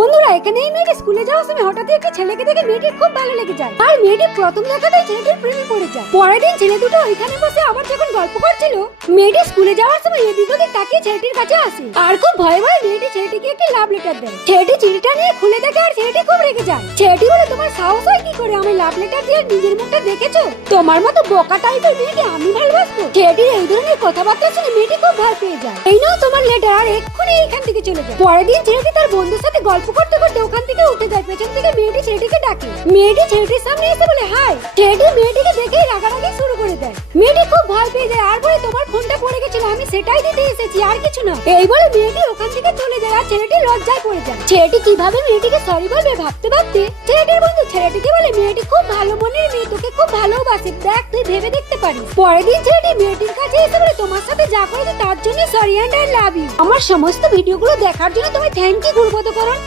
বন্ধুরা এখানে এই মেয়েটি স্কুলে যাওয়ার সময় হঠাৎ একটা ছেলেকে দেখে মেয়েটির খুব ভালো লেগে যায় আর মেয়েটি প্রথম দেখাতেই ছেলেটির প্রেমে পড়ে যায়। পরের দিন ছেলে দুটো ওইখানে বসে আবার যখন গল্প করছিল মেয়েটি স্কুলে যাওয়ার সময় এদিক ওদিক তাকিয়ে ছেলেটির কাছে আসে আর খুব ভয়ে ভয়ে মেয়েটি ছেলেটিকে একটি লাভ লেটার দেয়। ছেলেটি চিঠিটা নিয়ে খুলে দেখে আর ছেলেটি খুব রেগে যায়। ছেলেটি বলে তোমার সাহস হয় কি করে আমি লাভ লেটার দিয়ে নিজের মুখটা দেখেছো? তোমার মতো বোকা টাইপের মেয়েকে আমি ভালোবাসবো? ছেলেটির এই ধরনের কথাবার্তা শুনে মেয়েটি খুব ভয় পেয়ে যায়। এই নাও তোমার লেটার আর এক্ষুনি এইখান থেকে চলে যায়। পরের দিন ছেলেটি তার বন্ধুর সাথে গল্প করতে করতে ওখান থেকে উঠে যায়। পেছন থেকে মেয়েটি ছেলেটিকে ডাকে। মেয়েটি ছেলেটির সামনে এসে বলে হাই। ছেলেটি মেয়েটিকে দেখেই রাগারাগি শুরু করে দেয়। মেয়েটি খুব ভয় পেয়ে যায় আর বলে তোমার ফোনটা পড়ে গেছিল আমি সেটাই দিতে এসেছি আর কিছু না। এই বলে মেয়েটি ওখান থেকে চলে যায় আর ছেলেটি লজ্জায় পড়ে যায়। ছেলেটি কিভাবে মেয়েটিকে সরি বলবে ভাবতে ভাবতে ছেলেটির বন্ধু ছেলেটিকে বলে মেয়েটি খুব ভালো মনের মেয়ে তোকে খুব ভালোবাসে দেখ তুই ভেবে দেখতে পারিস। পরের দিন ছেলেটি মেয়েটির কাছে এসে বলে তোমার সাথে যা করেছে তার জন্য sorry and I love you. আমার সমস্ত ভিডিওগুলো দেখার জন্য তুমি থ্যাংক ইউ গুরুগত করুন।